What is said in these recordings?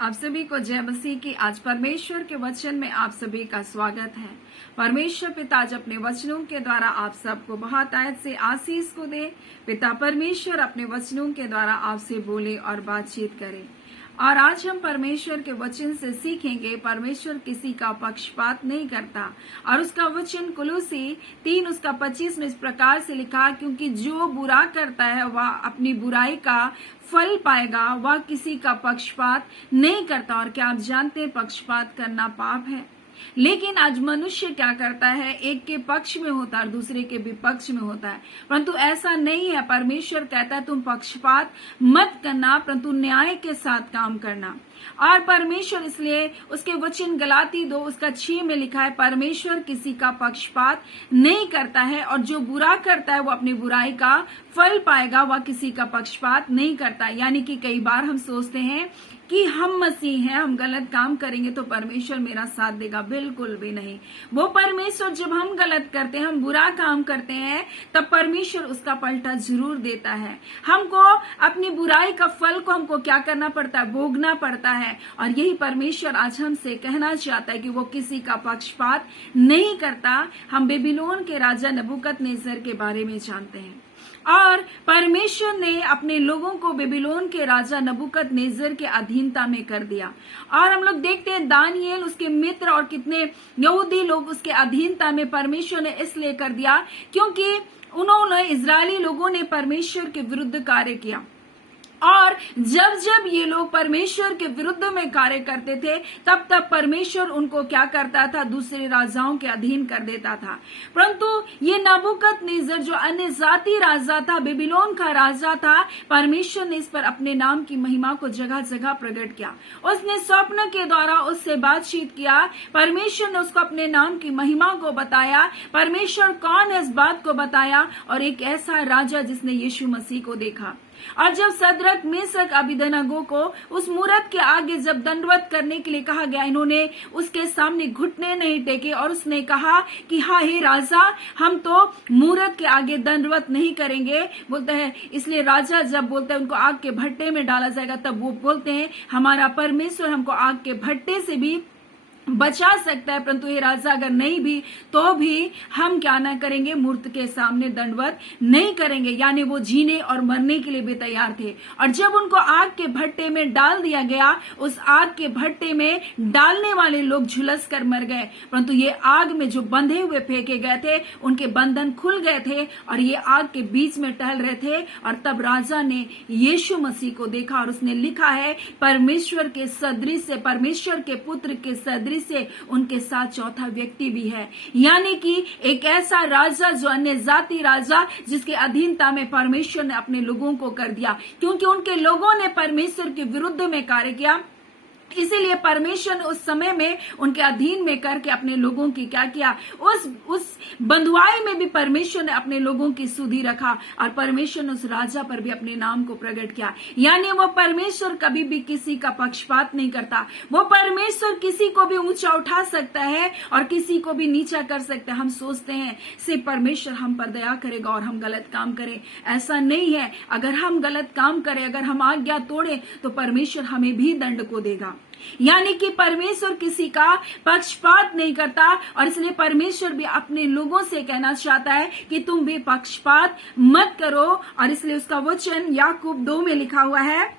आप सभी को जय मसीह की। आज परमेश्वर के वचन में आप सभी का स्वागत है। परमेश्वर पिता आज अपने वचनों के द्वारा आप सबको बहुत आयत से आशीष को दे। पिता परमेश्वर अपने वचनों के द्वारा आपसे बोले और बातचीत करे। और आज हम परमेश्वर के वचन से सीखेंगे, परमेश्वर किसी का पक्षपात नहीं करता। और उसका वचन कुलुसी 3 उसका 25 में इस प्रकार से लिखा, क्योंकि जो बुरा करता है वह अपनी बुराई का फल पाएगा, वह किसी का पक्षपात नहीं करता। और क्या आप जानते हैं पक्षपात करना पाप है? लेकिन आज मनुष्य क्या करता है, एक के पक्ष में होता है और दूसरे के विपक्ष में होता है। परंतु ऐसा नहीं है। परमेश्वर कहता है तुम पक्षपात मत करना, परंतु न्याय के साथ काम करना। और परमेश्वर इसलिए उसके वचन गलाती 2 उसका 6 में लिखा है, परमेश्वर किसी का पक्षपात नहीं करता है और जो बुरा करता है वो अपनी बुराई का फल पाएगा, वह किसी का पक्षपात नहीं करता। यानी कि कई बार हम सोचते हैं कि हम मसीह हैं, हम गलत काम करेंगे तो परमेश्वर मेरा साथ देगा। बिल्कुल भी नहीं। वो परमेश्वर जब हम गलत करते हैं, हम बुरा काम करते हैं, तब परमेश्वर उसका पलटा जरूर देता है। हमको अपनी बुराई का फल को हमको क्या करना पड़ता है, भोगना पड़ता है। और यही परमेश्वर आज हमसे कहना चाहता है कि वो किसी का पक्षपात नहीं करता। हम बेबीलोन के राजा नबूकदनेस्सर के बारे में जानते हैं और परमेश्वर ने अपने लोगों को बेबीलोन के राजा नबूकदनेस्सर के अधीनता में कर दिया। और हम लोग देखते हैं दानियेल, उसके मित्र और कितने यहूदी लोग उसके अधीनता में परमेश्वर ने इसलिए कर दिया क्योंकि उन्होंने इजरायली लोगों ने परमेश्वर के विरुद्ध कार्य किया। और जब जब ये लोग परमेश्वर के विरुद्ध में कार्य करते थे, तब तब परमेश्वर उनको क्या करता था, दूसरे राजाओं के अधीन कर देता था। परंतु ये नबूकदनेस्सर जो अन्य जाति राजा था, बेबीलोन का राजा था, परमेश्वर ने इस पर अपने नाम की महिमा को जगह जगह प्रकट किया। उसने स्वप्न के द्वारा उससे बातचीत किया। परमेश्वर ने उसको अपने नाम की महिमा को बताया। परमेश्वर कौन है इस बात को बताया। और एक ऐसा राजा जिसने यीशु मसीह को देखा। और जब सदरक मेशक अबेदनगो को उस मूरत के आगे जब दंडवत करने के लिए कहा गया, इन्होंने उसके सामने घुटने नहीं टेके और उसने कहा कि हाँ हे राजा, हम तो मूरत के आगे दंडवत नहीं करेंगे। बोलते हैं इसलिए राजा जब बोलते हैं उनको आग के भट्टे में डाला जाएगा, तब वो बोलते हैं हमारा परमेश्वर हमको आग के भट्टे से भी बचा सकता है, परंतु ये राजा अगर नहीं भी तो भी हम क्या ना करेंगे, मूर्त के सामने दंडवत नहीं करेंगे। यानी वो जीने और मरने के लिए भी तैयार थे। और जब उनको आग के भट्टे में डाल दिया गया, उस आग के भट्टे में डालने वाले लोग झुलस कर मर गए, परंतु ये आग में जो बंधे हुए फेंके गए थे उनके बंधन खुल गए थे और ये आग के बीच में टहल रहे थे। और तब राजा ने यीशु मसीह को देखा और उसने लिखा है परमेश्वर के सदृश से, परमेश्वर के पुत्र के सदृश से उनके साथ चौथा व्यक्ति भी है। यानी कि एक ऐसा राजा जो अन्य जाति राजा, जिसके अधीनता में परमेश्वर ने अपने लोगों को कर दिया, क्योंकि उनके लोगों ने परमेश्वर के विरुद्ध में कार्य किया। इसीलिए परमेश्वर ने उस समय में उनके अधीन में करके अपने लोगों की क्या किया, उस बंधुआई में भी परमेश्वर ने अपने लोगों की सुधि रखा। और परमेश्वर ने उस राजा पर भी अपने नाम को प्रकट किया। यानी वो परमेश्वर कभी भी किसी का पक्षपात नहीं करता। वो परमेश्वर किसी को भी ऊंचा उठा सकता है और किसी को भी नीचा कर सकता है। हम सोचते हैं सिर्फ परमेश्वर हम पर दया करेगा और हम गलत काम करें, ऐसा नहीं है। अगर हम गलत काम करें, अगर हम आज्ञा तोड़े, तो परमेश्वर हमें भी दंड को देगा। यानी कि परमेश्वर किसी का पक्षपात नहीं करता। और इसलिए परमेश्वर भी अपने लोगों से कहना चाहता है कि तुम भी पक्षपात मत करो। और इसलिए उसका वचन याकूब 2 में लिखा हुआ है,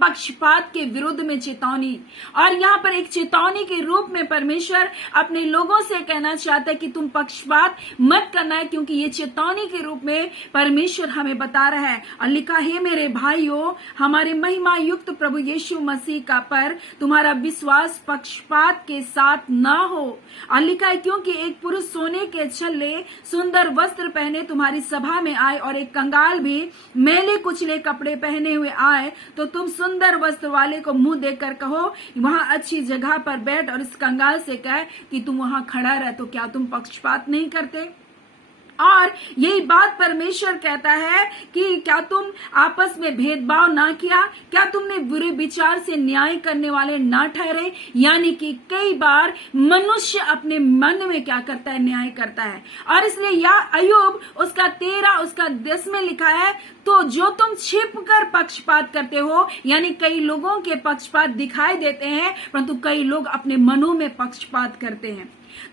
पक्षपात के विरुद्ध में चेतावनी। और यहाँ पर एक चेतावनी के रूप में परमेश्वर अपने लोगों से कहना चाहता है कि तुम पक्षपात मत करना है, क्योंकि ये चेतावनी के रूप में परमेश्वर हमें बता रहा है। और लिखा है मेरे भाइयों, हमारे महिमा युक्त प्रभु यीशु मसीह का पर तुम्हारा विश्वास पक्षपात के साथ न हो। और लिखा है क्योंकि एक पुरुष सोने के छल्ले सुंदर वस्त्र पहने तुम्हारी सभा में आए और एक कंगाल भी मैले कुचले कपड़े पहने हुए आए, तो तुम सुंदर वस्त्र वाले को मुंह देखकर कहो वहां अच्छी जगह पर बैठ, और इस कंगाल से कहे कि तुम वहां खड़ा रह। तो क्या तुम पक्षपात नहीं करते? और यही बात परमेश्वर कहता है कि क्या तुम आपस में भेदभाव ना किया, क्या तुमने बुरे विचार से न्याय करने वाले ना ठहरे। यानी कि कई बार मनुष्य अपने मन में क्या करता है, न्याय करता है। और इसलिए या अय्यूब उसका 13 उसका 10 में लिखा है, तो जो तुम छिप कर पक्षपात करते हो, यानी कई लोगों के पक्षपात दिखाई देते हैं परंतु कई लोग अपने मनों में पक्षपात करते हैं,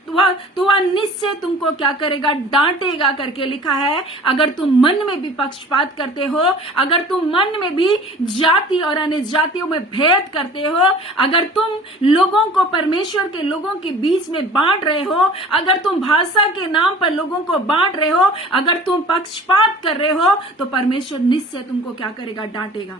तो वह निश्चय तुमको क्या करेगा, डांटेगा करके लिखा है। अगर तुम मन में भी पक्षपात करते हो, अगर तुम मन में भी जाति और अन्य जातियों में भेद करते हो, अगर तुम लोगों को परमेश्वर के लोगों के बीच में बांट रहे हो, अगर तुम भाषा के नाम पर लोगों को बांट रहे हो, अगर तुम पक्षपात कर रहे हो, तो परमेश्वर निश्चय तुमको क्या करेगा, डांटेगा।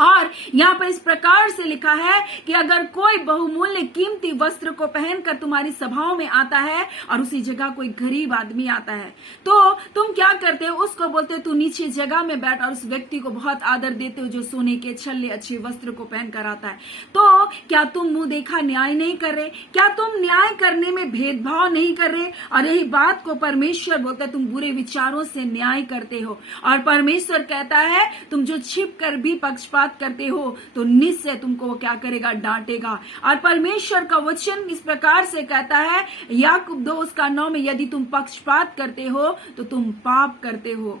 और यहाँ पर इस प्रकार से लिखा है कि अगर कोई बहुमूल्य कीमती वस्त्र को पहनकर तुम्हारी सभाओं में आता है और उसी जगह कोई गरीब आदमी आता है, तो तुम क्या करते हो, उसको बोलते हो तू नीचे जगह में बैठ, और उस व्यक्ति को बहुत आदर देते हो जो सोने के छल्ले अच्छे वस्त्र को पहनकर आता है। तो क्या तुम मुंह देखा न्याय नहीं कर रहे? क्या तुम न्याय करने में भेदभाव नहीं कर रहे? और यही बात को परमेश्वर बोलता है, तुम बुरे विचारों से न्याय करते हो। और परमेश्वर कहता है तुम जो छिप कर भी पक्षपात करते हो तो निश्चय तुमको वो क्या करेगा, डांटेगा। और परमेश्वर का वचन इस प्रकार से कहता है याकूब 2 उसका 9 में, यदि तुम पक्षपात करते हो तो तुम पाप करते हो।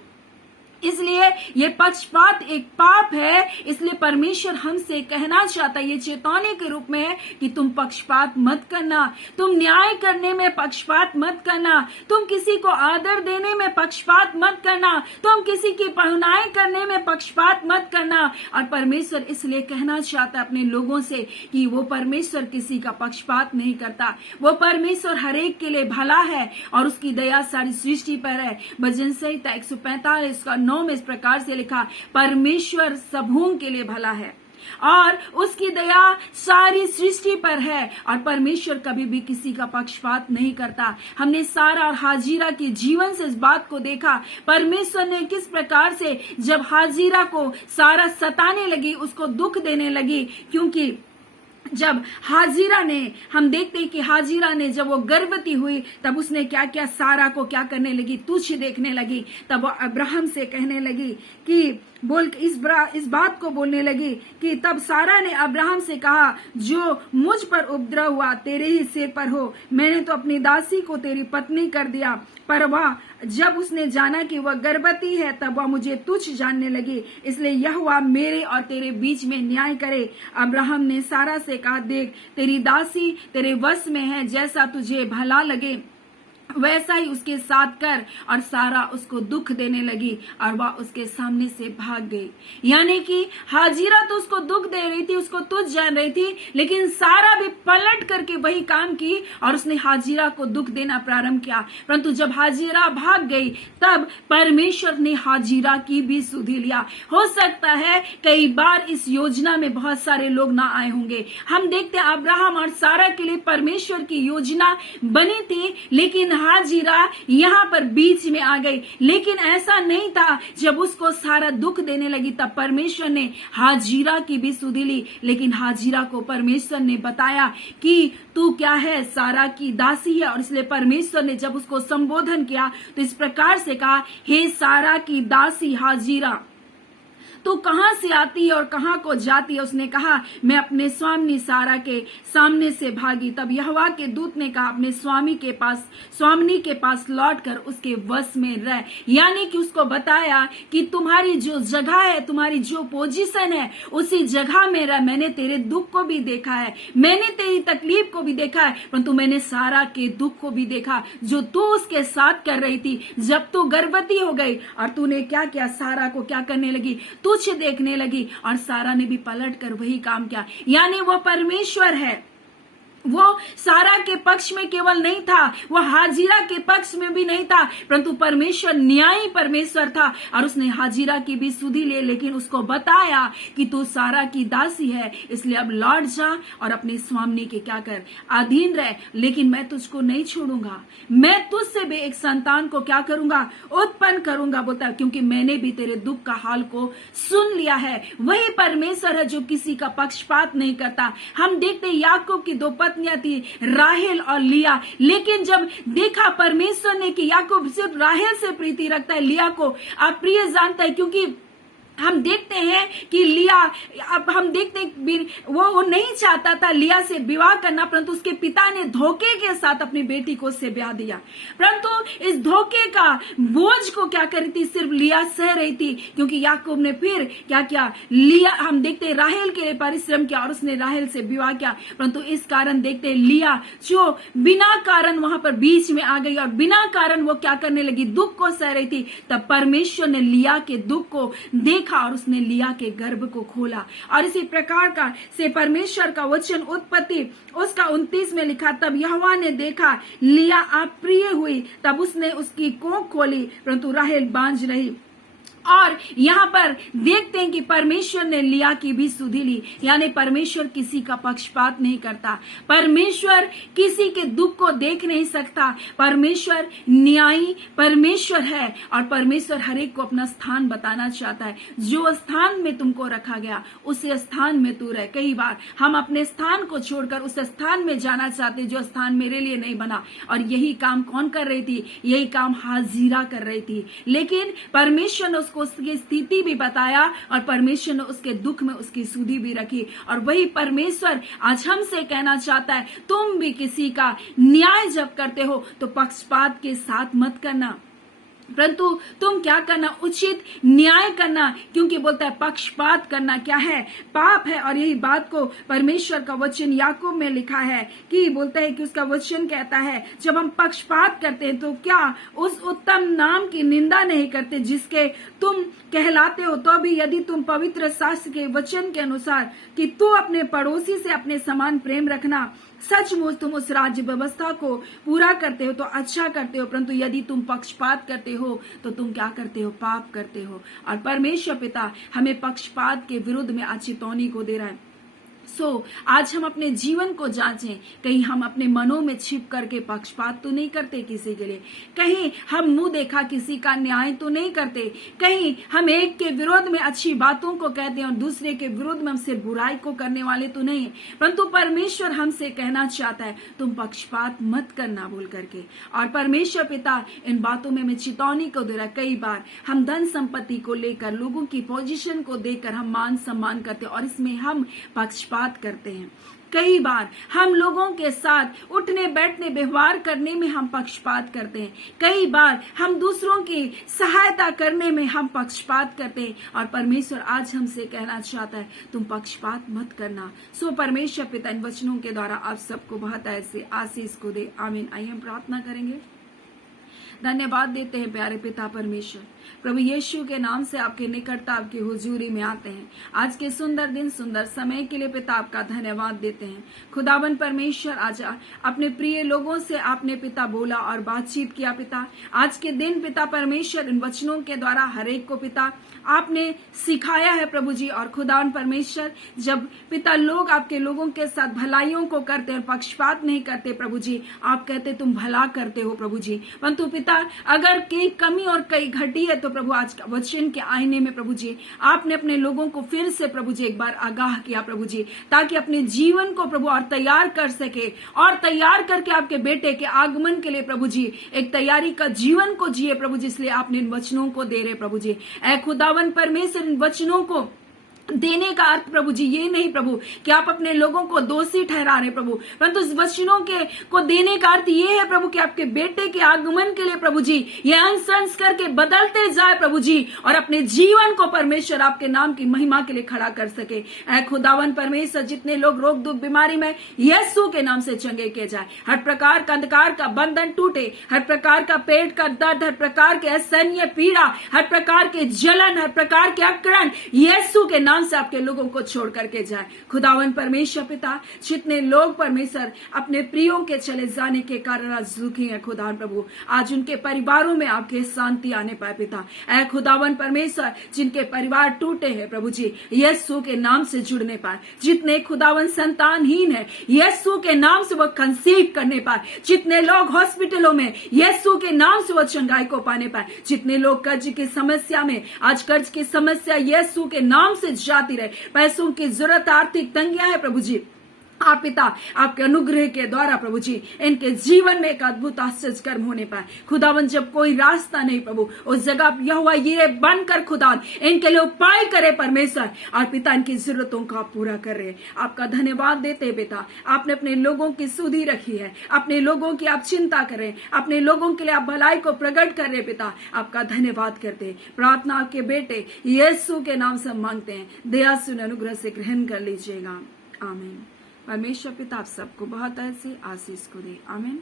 इसलिए ये पक्षपात एक पाप है। इसलिए परमेश्वर हमसे कहना चाहता है, ये चेतावनी के रूप में है कि तुम पक्षपात मत करना, तुम न्याय करने में पक्षपात मत करना, तुम किसी को आदर देने में पक्षपात मत करना, तुम किसी की पढ़ाई करने में पक्षपात मत करना। और परमेश्वर इसलिए कहना चाहता है अपने लोगों से कि वो परमेश्वर किसी का पक्षपात नहीं करता, वो परमेश्वर हर एक के लिए भला है और उसकी दया सारी सृष्टि पर है। भजन संहिता 145 का 9 में इस प्रकार से लिखा, परमेश्वर सबों के लिए भला है और उसकी दया सारी सृष्टि पर है। और परमेश्वर कभी भी किसी का पक्षपात नहीं करता। हमने सारा और हाजिरा के जीवन से इस बात को देखा। परमेश्वर ने किस प्रकार से जब हाजिरा को सारा सताने लगी, उसको दुख देने लगी, क्योंकि जब हाजिरा ने, हम देखते हैं कि हाजिरा ने जब वो गर्भवती हुई तब उसने क्या किया, सारा को क्या करने लगी, तुच्छ देखने लगी। तब वो अब्राहम से कहने लगी कि इस बात को बोलने लगी कि तब सारा ने अब्राहम से कहा, जो मुझ पर उपद्रव हुआ तेरे ही सिर पर हो, मैंने तो अपनी दासी को तेरी पत्नी कर दिया। पर वह जब उसने जाना कि वह गर्भवती है तब वह मुझे तुच्छ जानने लगी, इसलिए यहोवा मेरे और तेरे बीच में न्याय करे। अब्राहम ने सारा से कहा, देख तेरी दासी तेरे वश में है, जैसा तुझे भला लगे वैसा ही उसके साथ कर। और सारा उसको दुख देने लगी और वह उसके सामने से भाग गई। यानी कि हाजिरा तो उसको दुख दे रही थी, उसको तुच्छ जान रही थी, लेकिन सारा भी पलट करके वही काम की और उसने हाजिरा को दुख देना प्रारंभ किया। परंतु जब हाजिरा भाग गई तब परमेश्वर ने हाजिरा की भी सुधि लिया। हो सकता है कई बार इस योजना में बहुत सारे लोग ना आए होंगे। हम देखते हैं अब्राहम और सारा के लिए परमेश्वर की योजना बनी थी, लेकिन हाजिरा यहाँ पर बीच में आ गई। लेकिन ऐसा नहीं था, जब उसको सारा दुख देने लगी तब परमेश्वर ने हाजिरा की भी सुधि ली। लेकिन हाजिरा को परमेश्वर ने बताया कि तू क्या है, सारा की दासी है। और इसलिए परमेश्वर ने जब उसको संबोधन किया तो इस प्रकार से कहा, हे सारा की दासी हाजिरा, तू कहां से आती है और कहां को जाती है? उसने कहा, मैं अपने स्वामी सारा के सामने से भागी। तब यहोवा के दूत ने कहा, अपने स्वामिनी के पास लौटकर उसके वश में रह। यानी कि उसको बताया कि तुम्हारी जो जगह है, तुम्हारी जो पोजीशन है, उसी जगह में रह। मैंने तेरे दुख को भी देखा है, मैंने तेरी तकलीफ को भी देखा है, परंतु मैंने सारा के दुख को भी देखा जो तू उसके साथ कर रही थी। जब तू गर्भवती हो गई और तूने क्या किया, सारा को क्या करने लगी, तुच्छ देखने लगी। और सारा ने भी पलट कर वही काम किया। यानी वो परमेश्वर है, वो सारा के पक्ष में केवल नहीं था, वो हाजिरा के पक्ष में भी नहीं था, परंतु परमेश्वर न्यायी परमेश्वर था। और उसने हाजिरा की भी सुधि ले, लेकिन उसको बताया कि तू सारा की दासी है, इसलिए अब लौट जा और अपने स्वामी के क्या कर, अधीन रह। लेकिन मैं तुझको नहीं छोड़ूंगा, मैं तुझसे भी एक संतान को क्या करूंगा, उत्पन्न करूंगा। बोलता क्योंकि मैंने भी तेरे दुख का हाल को सुन लिया है। वही परमेश्वर है जो किसी का पक्षपात नहीं करता। हम देखते याकूब की 2 पत्नी पत्नियां थी, राहेल और लिया। लेकिन जब देखा परमेश्वर ने कि याकूब सिर्फ राहेल से प्रीति रखता है, लिया को अप्रिय जानता है, क्योंकि हम देखते हैं कि लिया, अब हम देखते हैं वो नहीं चाहता था लिया से विवाह करना, परंतु उसके पिता ने धोखे के साथ अपनी बेटी को उससे ब्याह दिया। परंतु इस धोखे का बोझ को क्या कर रही थी, सिर्फ लिया सह रही थी, क्योंकि याकूब ने फिर क्या किया, लिया, हम देखते हैं राहेल के लिए परिश्रम किया और उसने राहेल से विवाह किया। परंतु इस कारण देखते हैं लिया जो बिना कारण वहां पर बीच में आ गई और बिना कारण वो क्या करने लगी, दुख को सह रही थी। तब परमेश्वर ने लिया के दुख को देख और उसने लिया के गर्भ को खोला। और इसी प्रकार का से परमेश्वर का वचन उत्पत्ति उसका 29 में लिखा, तब यहोवा ने देखा लिया अप्रिय हुई, तब उसने उसकी कोख खोली, परंतु राहेल बांझ रही। और यहाँ पर देखते हैं कि परमेश्वर ने लिया की भी सुधि ली, यानी परमेश्वर किसी का पक्षपात नहीं करता, परमेश्वर किसी के दुख को देख नहीं सकता, परमेश्वर न्यायी परमेश्वर है और परमेश्वर हर एक को अपना स्थान बताना चाहता है। जो स्थान में तुमको रखा गया उस स्थान में तू रह। कई बार हम अपने स्थान को छोड़कर उस स्थान में जाना चाहते जो स्थान मेरे लिए नहीं बना, और यही काम कौन कर रही थी, यही काम हाजिरा कर रही थी। लेकिन परमेश्वर ने उसकी स्थिति भी बताया और परमेश्वर ने उसके दुख में उसकी सुधि भी रखी। और वही परमेश्वर आज हमसे कहना चाहता है, तुम भी किसी का न्याय जब करते हो तो पक्षपात के साथ मत करना, परंतु तुम क्या करना, उचित न्याय करना, क्योंकि बोलता है पक्षपात करना क्या है, पाप है। और यही बात को परमेश्वर का वचन याकूब में लिखा है कि बोलता है कि उसका वचन कहता है, जब हम पक्षपात करते हैं तो क्या उस उत्तम नाम की निंदा नहीं करते जिसके तुम कहलाते हो। तो भी यदि तुम पवित्र शास्त्र के वचन के अनुसार कि तू अपने पड़ोसी से अपने समान प्रेम रखना, सचमुच तुम उस राज्य व्यवस्था को पूरा करते हो तो अच्छा करते हो, परंतु यदि तुम पक्षपात करते हो तो तुम क्या करते हो, पाप करते हो। और परमेश्वर पिता हमें पक्षपात के विरुद्ध में आज चेतावनी को दे रहा है। आज हम अपने जीवन को जांचें, कहीं हम अपने मनों में छिप करके पक्षपात तो नहीं करते किसी के लिए, कहीं हम मुंह देखा किसी का न्याय तो नहीं करते, कहीं हम एक के विरोध में अच्छी बातों को कहते हैं और दूसरे के विरोध में हम सिर्फ बुराई को करने वाले तो नहीं। परंतु परमेश्वर हमसे कहना चाहता है तुम पक्षपात मत करना बोल करके। और परमेश्वर पिता इन बातों में हमें चेतावनी को दे रहा है। कई बार हम धन संपत्ति को लेकर, लोगों की पोजीशन को देखकर हम मान सम्मान करते हैं और इसमें हम पक्षपात करते हैं। कई बार हम लोगों के साथ उठने बैठने व्यवहार करने में हम पक्षपात करते हैं, कई बार हम दूसरों की सहायता करने में हम पक्षपात करते हैं। और परमेश्वर आज हमसे कहना चाहता है तुम पक्षपात मत करना। परमेश्वर पिता इन वचनों के द्वारा आप सबको बहुत ऐसे आशीष को दे, आमीन। आइए हम प्रार्थना करेंगे। धन्यवाद देते हैं प्यारे पिता परमेश्वर, प्रभु यीशु के नाम से आपके निकटता, आपकी हुजूरी में आते हैं। आज के सुंदर दिन, सुंदर समय के लिए पिता आपका धन्यवाद देते हैं। खुदावन परमेश्वर, आज अपने प्रिय लोगों से आपने पिता बोला और बातचीत किया पिता। आज के दिन पिता परमेश्वर इन वचनों के द्वारा हर एक को पिता आपने सिखाया है प्रभु जी। और खुदावन परमेश्वर, जब पिता लोग आपके लोगों के साथ भलाइयों को करते हैं, पक्षपात नहीं करते प्रभु जी, आप कहते तुम भला करते हो प्रभु जी। परंतु पिता अगर कई कमी और कई घटी है तो प्रभु आज वचन के आईने में प्रभु जी आपने अपने लोगों को फिर से प्रभु जी एक बार आगाह किया प्रभु जी, ताकि अपने जीवन को प्रभु और तैयार कर सके और तैयार करके आपके बेटे के आगमन के लिए प्रभु जी एक तैयारी का जीवन को जिए प्रभु जी। इसलिए आपने इन वचनों को दे रहे प्रभु जी। ऐ खुदावन परमेश्वर, इन वचनों को देने का अर्थ प्रभु जी ये नहीं प्रभु कि आप अपने लोगों को दोषी ठहरा रहे प्रभु, परंतु इस वचनों के को देने का अर्थ ये है प्रभु कि आपके बेटे के आगमन के लिए प्रभु जी ये अंश करके बदलते जाए प्रभु जी, और अपने जीवन को परमेश्वर आपके नाम की महिमा के लिए खड़ा कर सके। ऐ खुदावन परमेश्वर, जितने लोग रोग दुख बीमारी में यीशु के नाम से चंगे किए जाए, हर प्रकार का अंधकार का बंधन टूटे, हर प्रकार का पेट का दर्द, हर प्रकार के असहनीय पीड़ा, हर प्रकार के जलन, हर प्रकार के अकड़न यीशु के से आपके लोगों को छोड़ करके जाए। खुदावन परमेश्वर पिता, जितने लोग परमेश्वर अपने प्रियों के चले जाने के कारण आज दुखी है खुदावन प्रभु, आज उनके परिवारों में आपके शांति आने पाए पिता। ऐ खुदावन परमेश्वर, जिनके परिवार टूटे हैं प्रभु जी यीशु के नाम से जुड़ने पाए, जितने खुदावन संतानहीन है यीशु के नाम से वो कंसीव करने पाए, जितने लोग हॉस्पिटलों में यीशु के नाम से वो चंगाई को पाने पाए, जितने लोग कर्ज की समस्या में, आज कर्ज की समस्या यीशु के नाम से जाती रहे, पैसों की जरूरत, आर्थिक तंगियां है प्रभु जी आप पिता आपके अनुग्रह के द्वारा प्रभु जी इनके जीवन में एक अद्भुत आश्चर्य कर्म होने पाए। खुदावन जब कोई रास्ता नहीं प्रभु उस जगह यहोवा ये बनकर खुदा इनके लिए उपाय करे परमेश्वर, और पिता इनकी जरूरतों को आप पूरा कर रहे। आपका धन्यवाद देते पिता, आपने अपने लोगों की सुधि रखी है, अपने लोगों की आप चिंता करें, अपने लोगों के लिए आप भलाई को प्रकट कर रहे पिता, आपका धन्यवाद करते। प्रार्थना आपके बेटे यीशु के नाम से मांगते हैं, दया सुन अनुग्रह से ग्रहण कर लीजिएगा। आमीन। परमेश्वर पिता आप सबको बहुत ऐसे आशीष को दे। आमीन।